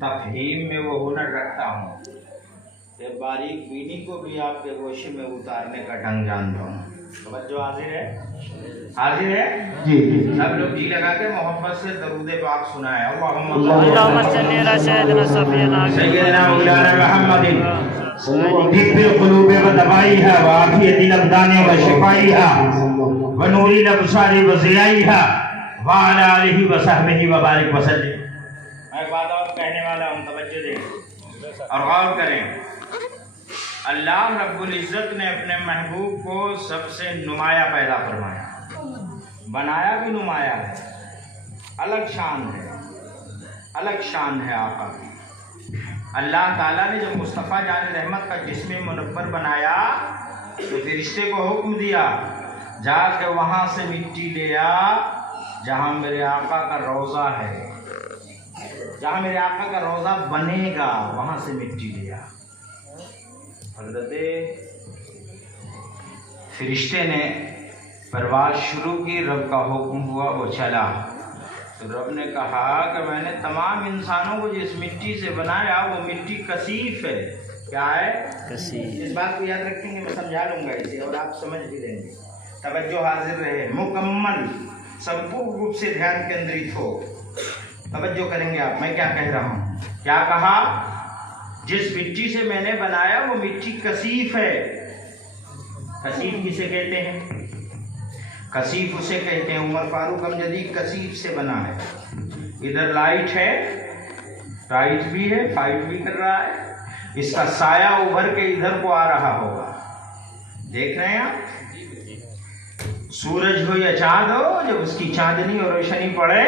तफहीम में वो हुनर रखता हूँ कि बारीक बीनी को भी आपके गोशे में उतारने का ढंग जानता हूँ। जो हाजिर है جی جی सब लोग जी लगा के मोहब्बत से दरूद पाक सुनाए। اللهم صل على سيدنا صفينا सय्यदना मौलाना मुहम्मदिन طب القلوب ودوائها وعافية الأبدان وشفائها ونور الأبصار وضيائها وعلى آله وصحبه وبارك وسلم۔ मैं एक बात और कहने वाला हूँ, तवज्जो दें और गौर करें। अल्लाह रब्बुल इज़्ज़त ने अपने महबूब को सबसे नुमाया पैदा फरमाया, बनाया भी नुमाया है, अलग शान है आका की। अल्लाह ताला ने जब मुस्तफ़ा जान रहमत का जिस्म मुनव्वर बनाया तो फरिश्ते को हुक्म दिया, जाके वहाँ से मिट्टी ले आ जहाँ मेरे आका का रोज़ा है, जहाँ मेरे आका का रोज़ा बनेगा वहाँ से मिट्टी ले आ। हज़रत फरिश्ते ने परवाज़ शुरू की, रब का हुक्म हुआ, वो चला। तो रब ने कहा कि मैंने तमाम इंसानों को जिस मिट्टी से बनाया वो मिट्टी कसीफ है। क्या है? कसीफ। इस बात को याद रखेंगे, मैं समझा लूँगा इसे और आप समझ भी लेंगे। तवज्जो हाजिर रहे, मुकम्मल संपूर्ण रूप से ध्यान केंद्रित हो, तवज्जो करेंगे आप। मैं क्या कह रहा हूँ? क्या कहा? जिस मिट्टी से मैंने बनाया वो मिट्टी कसीफ है। कसीफ किसे कहते हैं? कसीफ उसे कहते हैं, उमर फारूक अमजदी कसीफ से बना है। इधर लाइट है, राइट भी है, फाइट भी कर रहा है, इसका साया उभर के इधर को आ रहा होगा, देख रहे हैं आप? सूरज हो या चांद हो, जब उसकी चांदनी और रोशनी पड़े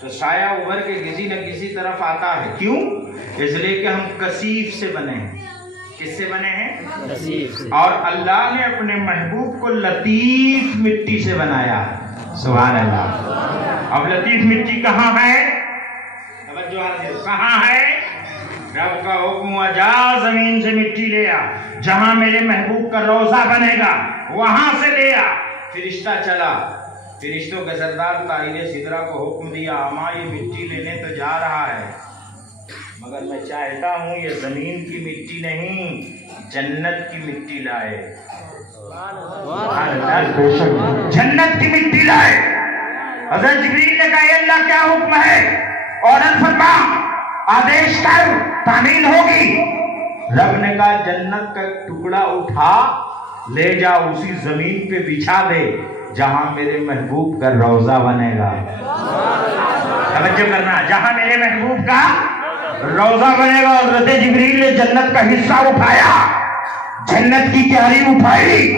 तो साया उभर के किसी न किसी तरफ आता है। क्यों? इसलिए कि हम कसीफ से बने हैं। किससे बने हैं? कसीफ। और अल्लाह ने अपने महबूब को लतीफ मिट्टी से बनाया। सुभान अल्लाह। अब लतीफ मिट्टी कहाँ है? तवज्जो हाजिर, कहाँ है? रब का हुक्म हुआ, जा जमीन से मिट्टी ले आ, जहाँ मेरे महबूब का रोज़ा बनेगा वहाँ से ले आ। फरिश्ता चला, फरिश्तों के सरदार ताहिर सिदरा को हुक्म दिया, अमा ये मिट्टी लेने तो जा रहा है, मगर मैं चाहता हूँ ये ज़मीन की मिट्टी नहीं, जन्नत की मिट्टी लाए। जन्नत की मिट्टी लाए। हज़रत जिब्रील ने कहा, अल्लाह क्या हुक्म है? ऑर्डर फरमा, आदेश कर, तामील होगी। रब ने कहा, जन्नत का टुकड़ा उठा ले जा, उसी जमीन पे बिछा दे जहां मेरे महबूब का रोज़ा बनेगा। तवज्जो करना, जहां मेरे महबूब का रोज़ा बनेगा। हज़रत जिब्रील ने जन्नत का हिस्सा उठाया, जन्नत की क्यारी उठाई,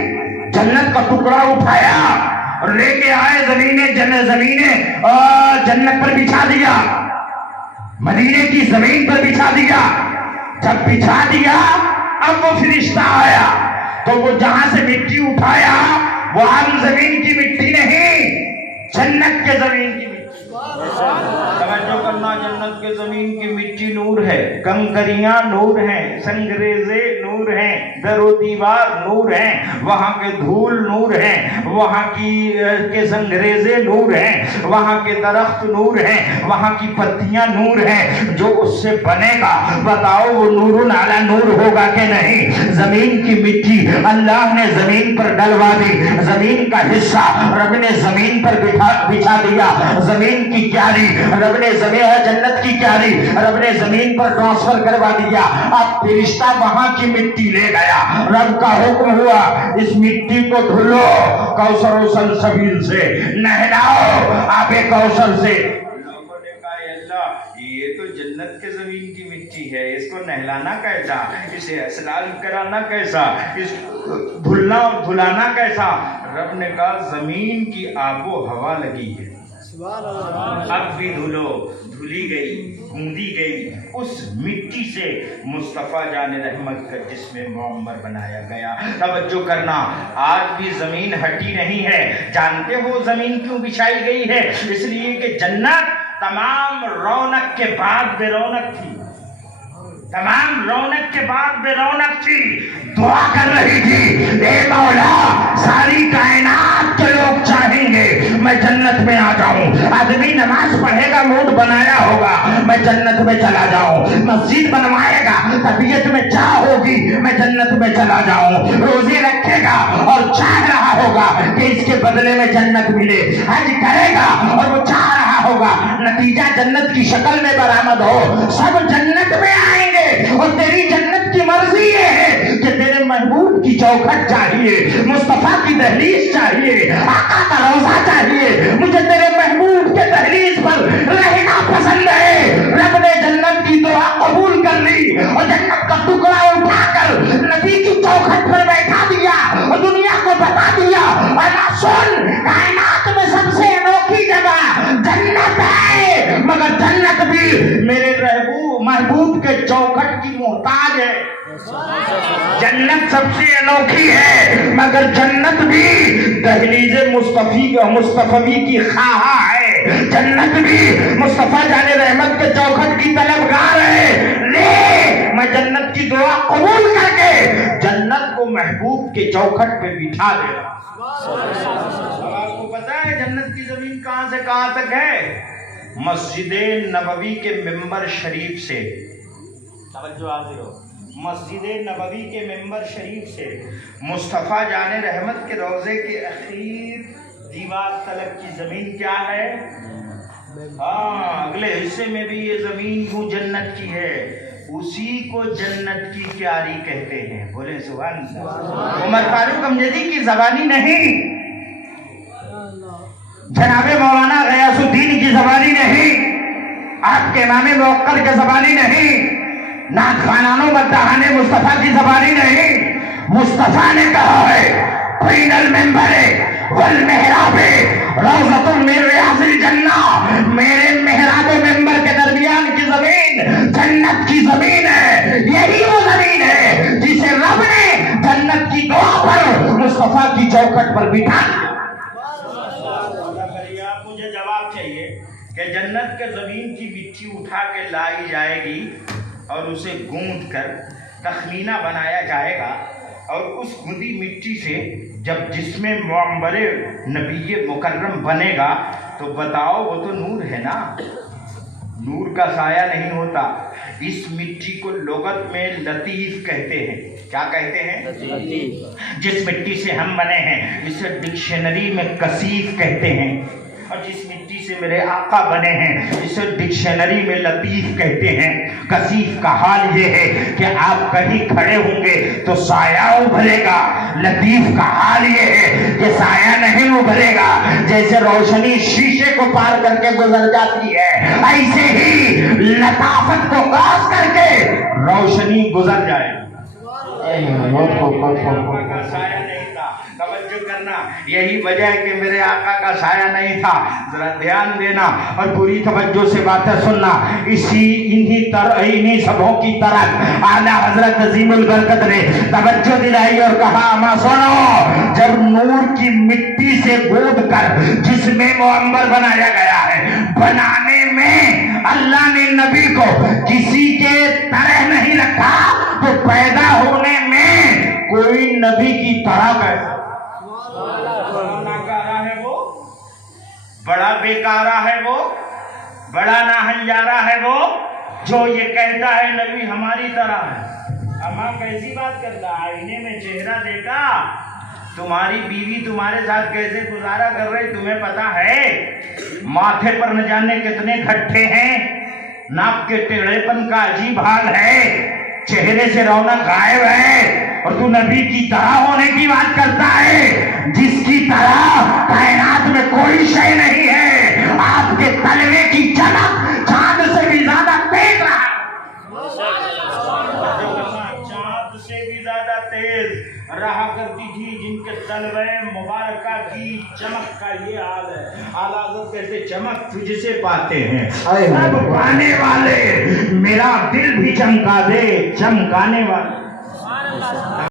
जन्नत का टुकड़ा उठाया और लेके आए, जमीने जन्नत पर बिछा दिया, मदीने की जमीन पर बिछा दिया। जब बिछा दिया, अब वो फरिश्ता आया तो वो जहां से मिट्टी उठाया वो आम जमीन की मिट्टी नहीं, जन्नत के जमीन की मिट्टी। तवज्जो करना, जन्नत के जमीन की मिट्टी नूर है, कंकरियां नूर हैं, संगरेजे नूर हैं, दरो दीवार नूर हैं, वहां के धूल नूर हैं, वहां की के संगरेजे नूर हैं, वहां के दरख्त नूर हैं, वहां की पत्तियां नूर हैं। जो उससे बनेगा बताओ वो नूरुन आला नूर होगा कि नहीं? जमीन की मिट्टी अल्लाह ने जमीन पर डलवा दी, जमीन का हिस्सा रब ने जमीन पर बिछा दिया, जमीन की क्यारी रब ने जन्नत की क्यारी रब ने जमीन पर ट्रांसफर करवा दिया। अब फरिश्ता वहां की मिट्टी ले गया, रब का हुक्म हुआ, इस मिट्टी को धुलो, कौसर सलसबील से नहलाओ, आबे कौसर से। लोगों ने कहा, अल्लाह ये तो जन्नत के जमीन की मिट्टी है, इसको नहलाना कैसा, इसे स्नान कराना कैसा, इसको धुलना और धुलाना कैसा? रब ने कहा, जमीन की आबो हवा लगी है, अब भी धुलो, धुली गई, गूंदी गई, उस मिट्टी से मुस्तफ़ा जान रहमत का जिस्म मुअम्मर बनाया गया। तवज्जो करना, आज भी जमीन हटी नहीं है। जानते हो जमीन क्यों बिछाई गई है? इसलिए कि जन्नत तमाम रौनक के बाद बेरौनक थी। तमाम रौनक के बाद बेरौनक थी, दुआ कर रही थी, ए मौला सारी कायनात के लोग चाहेंगे मैं जन्नत में आ जाऊं। आदमी नमाज पढ़ेगा, मूड बनाया होगा मैं जन्नत में चला जाऊं। मस्जिद बनवाएगा, तबीयत में चाह होगी मैं जन्नत में चला जाऊं। रोजे रखेगा और चाह रहा होगा कि इसके बदले में जन्नत मिले। हज करेगा और वो चाह रहा होगा नतीजा जन्नत की शक्ल में बरामद हो। सब जन्नत में आएंगे और तेरी जन्नत की मर्जी ये है कि तेरे महबूब की चौखट चाहिए, मुस्तफा की दहलीज चाहिए, आका का रोजा चाहिए। मुझे तेरे महबूब के दहलीज पर रहना पसंद है। रब ने जन्नत की दुआ कबूल कर ली और जन्नत का टुकड़ा उठाकर नबी की चौखट पर बैठा दिया और दुनिया को बता दिया, अल्लाह सुन, कायनात में सबसे अनोखी जगह जन्नत है, मगर जन्नत भी मेरे महबूब के चौखट की मोहताज है। जन्नत सबसे अनोखी है, मगर जन्नत भी दहलीज मुस्तफवी की खाहा है। जन्नत भी मुस्तफा जाने रहमत के चौखट की तलबगार है। ले मैं जन्नत की दुआ कबूल करके जन्नत को महबूब के चौखट पे बिठा दे रहा। आपको पता है जन्नत की जमीन कहां से कहां तक है? मस्जिद नबवी के मिंबर शरीफ से, मस्जिद नबवी के मिंबर शरीफ से मुस्तफ़ा जाने रहमत के रोज़े के अखीर दीवार तलक की ज़मीन क्या है? हाँ, अगले हिस्से में भी ये ज़मीन यूं जन्नत की है, उसी को जन्नत की क्यारी कहते हैं। बोले सुभान अल्लाह। उमर फारूक अमजदी की ज़बानी नहीं, जनाबे मौलाना गयासुद्दीन की ज़बानी नहीं, आपके इमाम मुवक्किल की ज़बानी नहीं, ना खानानो मद्दाहाने मुस्तफा की ज़बानी नहीं। मुस्तफा ने कहा है बैनल मिंबरे वल मेहराबे रौज़तुम मिन रियाज़िल जन्ना, मेरे मेहराब और मिंबर के दरमियान की जमीन जन्नत की जमीन है। यही वो जमीन है जिसे रब ने जन्नत की दुआ पर मुस्तफा की चौखट पर बिठा दिया। मुझे जवाब चाहिए कि जन्नत के जमीन की मिट्टी उठा के लाई जाएगी और उसे गूंथ कर तखमीना बनाया जाएगा और उस गूंदी मिट्टी से जब जिसमें मुअम्बरे नबी मुकर्रम बनेगा तो बताओ वो तो नूर है ना, नूर का साया नहीं होता। इस मिट्टी को लुगत में लतीफ कहते हैं। क्या कहते हैं? लतीफ। जिस मिट्टी से हम बने हैं इसे डिक्शनरी में कसीफ कहते हैं, और जिस मिट्टी से मेरे आका बने हैं इसे डिक्शनरी में लतीफ कहते हैं। कसीफ का हाल ये है कि आप कहीं खड़े होंगे तो साया उभरेगा, लतीफ का हाल ये है कि साया नहीं उभरेगा। जैसे रोशनी शीशे को पार करके गुजर जाती है, ऐसे ही लताफत को क्रॉस करके रोशनी गुजर जाएगी। का साया नहीं था, तवज्जो करना, यही वजह है कि मेरे आका का साया नहीं था। जरा ध्यान देना और पूरी तवज्जो से बातें सुनना। इन्हीं सबों की तरफ आला हजरत अजीमुल बरकत ने तवज्जो दिलाई और कहा, अमा सुनो, जब नूर की मिट्टी से गूंथ कर जिसमें मुअम्बर बनाया गया है, बनाने में अल्लाह ने नबी को किसी के तरह नहीं रखा तो पैदा होने में कोई नबी की तरह कैसा नाकारा है वो, बड़ा बेकारा है वो, बड़ा नाहंजारा है वो जो ये कहता है नबी हमारी तरह है। अम्मा कैसी बात करता, आईने में चेहरा देखा, तुम्हारी बीवी तुम्हारे साथ कैसे गुजारा कर रही तुम्हें पता है? माथे पर न जाने कितने खट्टे हैं, नाक के टेढ़ेपन का अजीब हाल है, चेहरे से रौनक गायब है, और तू नबी की तरह होने की बात करता है जिसकी तरह कायनात में कोई शय नहीं है। आपके तलवे की चमक चांद से भी ज्यादा तेज रहा, चांद से भी ज्यादा तेज रहा करती थी जिनके तलवे मुबारका की चमक का ये हाल है। आला हज़रत कैसे चमक तुझसे पाते हैं, सब पाने वाले मेरा दिल भी चमका दे, चमकाने वाले